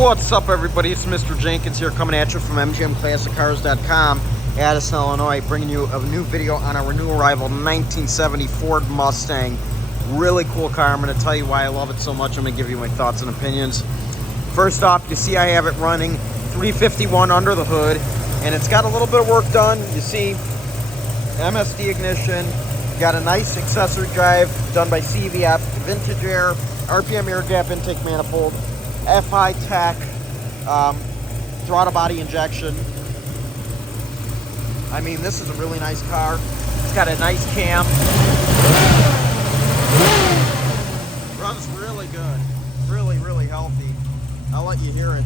What's up, everybody? It's Mr. Jenkins here, coming at you from mgmclassiccars.com, Addison, Illinois, bringing you a new video on our new arrival 1970 Ford Mustang. Really cool car. I'm going to tell you why I love it so much. I'm going to give you my thoughts and opinions. First off, you see I have it running 351 under the hood, and it's got a little bit of work done. You see MSD ignition, got a nice accessory drive done by CVF, vintage air, RPM air gap intake manifold, FI tech, throttle body injection. I mean, this is a really nice car. It's got a nice cam. Runs really good. Really, really healthy. I'll let you hear it.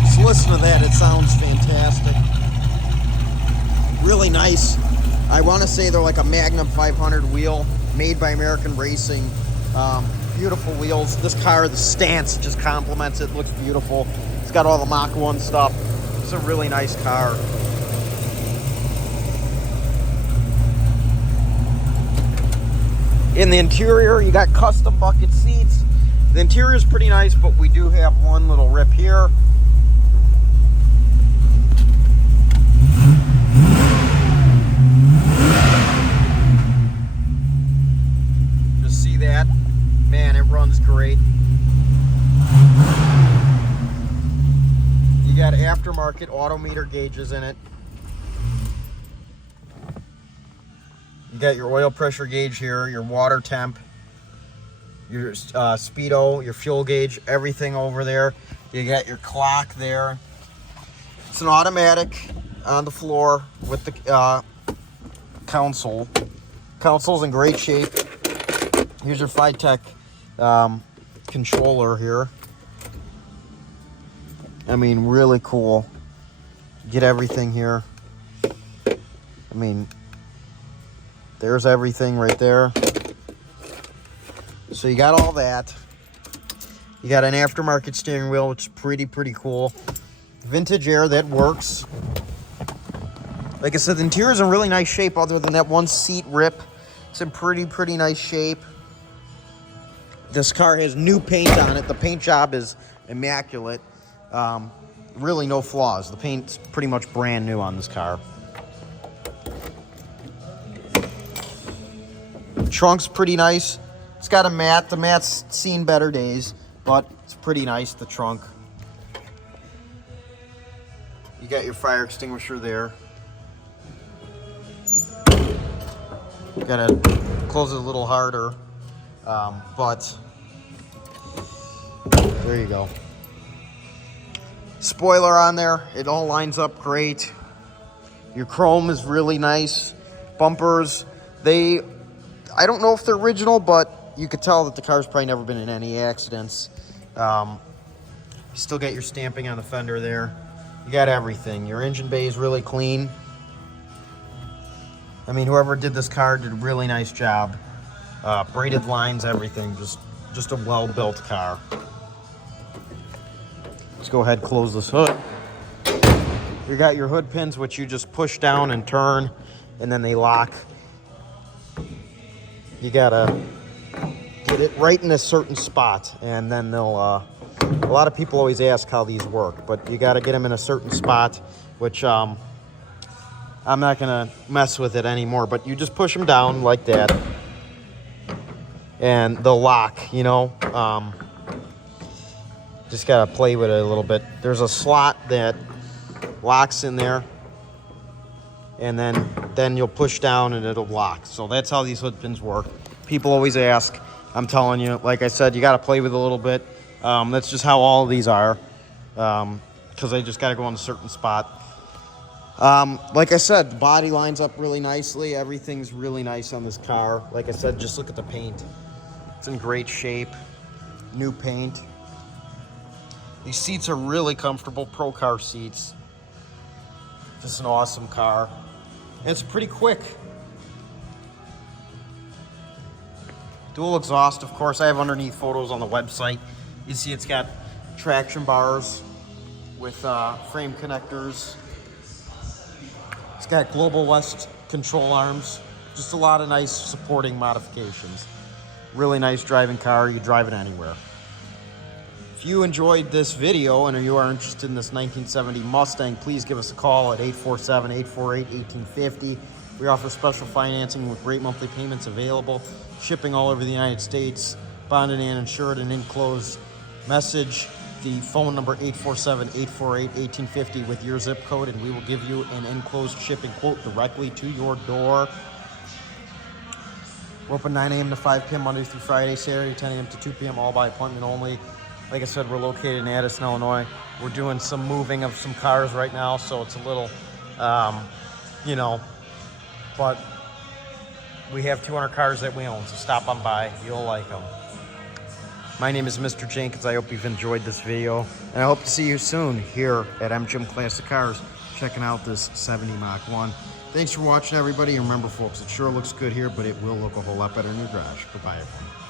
Just listen to that. It sounds fantastic. Really nice. I want to say they're like a Magnum 500 wheel made by American Racing. Beautiful wheels. This car, the stance just complements it. Looks beautiful. It's got all the Mach 1 stuff. It's a really nice car. In the interior, you got custom bucket seats. The interior is pretty nice, but we do have one little rip here. Just see that? Man, it runs great. You got aftermarket odometer gauges in it. You got your oil pressure gauge here, your water temp, your speedo, your fuel gauge, everything over there. You got your clock there. It's an automatic on the floor with the console. Console's in great shape. Here's your FI-Tech controller here. I mean, really cool. Get everything here. I mean, there's everything right there. So you got all that. You got an aftermarket steering wheel, which is pretty cool. Vintage air, that works. Like I said, the interior's in really nice shape other than that one seat rip. It's in pretty nice shape. This car has new paint on it. The paint job is immaculate. Really no flaws. The paint's pretty much brand new on this car. Trunk's pretty nice. It's got a mat. The mat's seen better days, but it's pretty nice, the trunk. You got your fire extinguisher there. You gotta close it a little harder, but there you go. Spoiler on there. It all lines up great. Your chrome is really nice. Bumpers, I don't know if they're original, but you could tell that the car's probably never been in any accidents. You still got your stamping on the fender there. You got everything. Your engine bay is really clean. I mean, whoever did this car did a really nice job. Braided lines, everything. Just a well-built car. Let's go ahead and close this hood. You got your hood pins, which you just push down and turn, and then they lock. You gotta get it right in a certain spot, and then they'll, a lot of people always ask how these work, but you gotta get them in a certain spot, which I'm not gonna mess with it anymore, but you just push them down like that, and they'll lock, you know. Just gotta play with it a little bit. There's a slot that locks in there, and then you'll push down and it'll lock. So that's how these hood pins work. People always ask. I'm telling you, like I said, you got to play with it a little bit. That's just how all of these are, because they just got to go in a certain spot. Like I said, the body lines up really nicely. Everything's really nice on this car. Like I said, just look at the paint. It's in great shape. New paint. These seats are really comfortable, pro car seats. Just an awesome car. And it's pretty quick. Dual exhaust, of course. I have underneath photos on the website. You see it's got traction bars with frame connectors. It's got Global West control arms. Just a lot of nice supporting modifications. Really nice driving car. You drive it anywhere. If you enjoyed this video and you are interested in this 1970 Mustang, please give us a call at 847-848-1850. We offer special financing with great monthly payments available, shipping all over the United States, bonded and insured and enclosed. Message the phone number 847-848-1850 with your zip code, and we will give you an enclosed shipping quote directly to your door. We're open 9 a.m. to 5 p.m. Monday through Friday, Saturday 10 a.m. to 2 p.m. all by appointment only. Like I said, we're located in Addison, Illinois. We're doing some moving of some cars right now, so it's a little, you know, but we have 200 cars that we own, so stop on by. You'll like them. My name is Mr. Jenkins. I hope you've enjoyed this video, and I hope to see you soon here at MGM Classic Cars, checking out this 70 Mach 1. Thanks for watching, everybody. And remember, folks, it sure looks good here, but it will look a whole lot better in your garage. Goodbye, everyone.